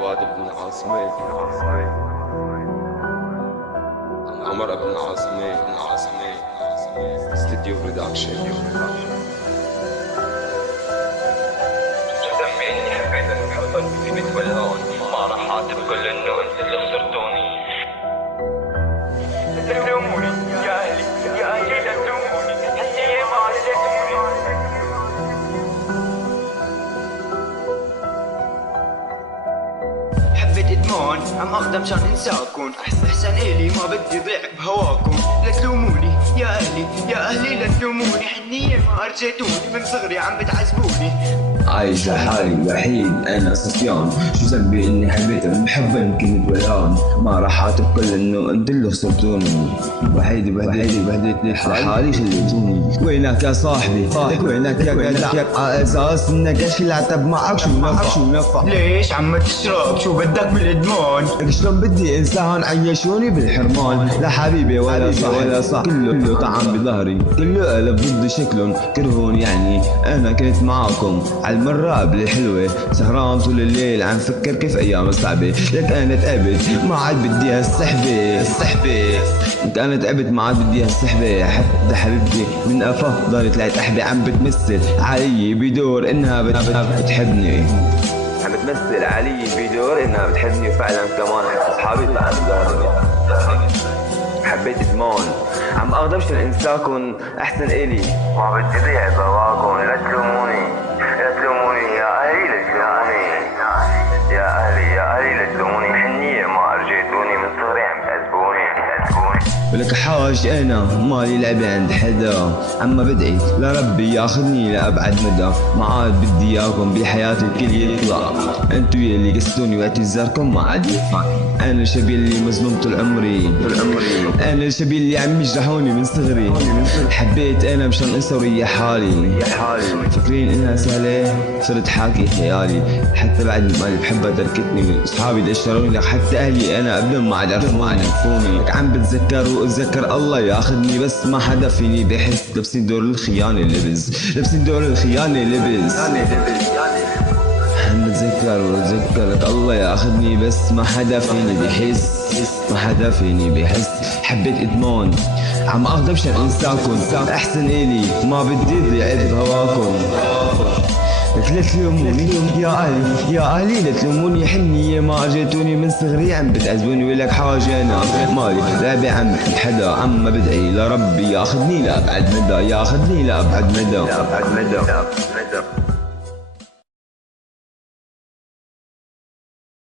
جواد بن عاصمي، عمر بن عاصمي، استديو برودكشن. جدا بإني حبيت المحبة في بيت والهون، ما راح أعاتب كل النون اللي خسرتوني. لا تلوموني يا أهلي، يا أهلي لا تلوموني، حسية ما عزيتوني. حبيت ادمان عم اخدم مشان انساكن، احسن الي ما بدي ضيع بهواكن. لا تلوموني يا اهلي، يا اهلي لا تلوموني، حنية ما ارجيتوني، من صغري عم بتعذبوني. عايش لحالي وحيد انا صفيان، شو ذنبي اني حبيت المحبة كنت ولان، ما راح اعاتب كل انه انت اللي خسرتوني. وحيد بهدلت لحالي خليتوني. وينك يا صاحبي؟ وينك يا جدع؟ على اساس انك ايش اللي عتب معك شو نفع؟ ليش عم تشرب؟ شو بدك بالادمان؟ شلون بدي انسان عيشوني بالحرمان؟ لا حبيبي ولا صح كله طعم بظهري، كله قلب ضد شكلهم كرهون. يعني انا كنت معاكم عالمرة قبل الحلوة، سهران طول الليل عم فكر كيف ايام صعبة. لك انا تعبت ما عاد بدي هالسحبة، لك انا تعبت ما عاد بدي هالسحبة. حتى حبيبتي من قفا ضلت لعت احبي عم بتمثل علي بدور انها بتحبني، عم بتمثل علي بدور انها بتحبني. وفعلا كمان اصحابي طلعوا بظهري. حبيت ادمان عم اغضب شو انساكن احسن الي، ما بدي ضيع بواكن. لا تلوموني يا اهلي، لا تلوموني يا اهلي لا تلوموني، حنية ما ارجيتوني، من صغري عم تعذبوني. ولك حاج انا مالي لعبة عند حدا، عم بدعي لربي ياخذني لابعد مدى. ما عاد بدي اياكم بحياتي الكل يطلع، انتو يلي قستوني وقت انذاركم ما عاد ينفع. انا الشبي اللي مظلوم طول عمري، انا الشبي اللي عم يجرحوني من صغري. حبيت انا مشان انسى وريح حالي، فكرين انها سهلة صرت حاكي خيالي. حتى بعد ما اللي بحبها تركتني، اصحابي دشروني. لك حتى اهلي انا قبلهم ما عاد عرفوني. لك عم بتذكر واتذكر الله ياخذني، بس ما حدا فيني بحس. لابسين دور الخيانة لبس، عم بتذكر واتذكر الله ياخذني، بس ما حدا فيني بحس. حبيت ادمان عم اغضب شان انساكن احسن الي، ما بدي ضيع بهواكن. لك لا تلوموني يا اهلي لا تلوموني، حنية ما اجيتوني، من صغري عم بتعذبوني. ولك حاجة انا مالي لعبة عم حدا، عم بدعي لربي ياخذني لابعد مدى.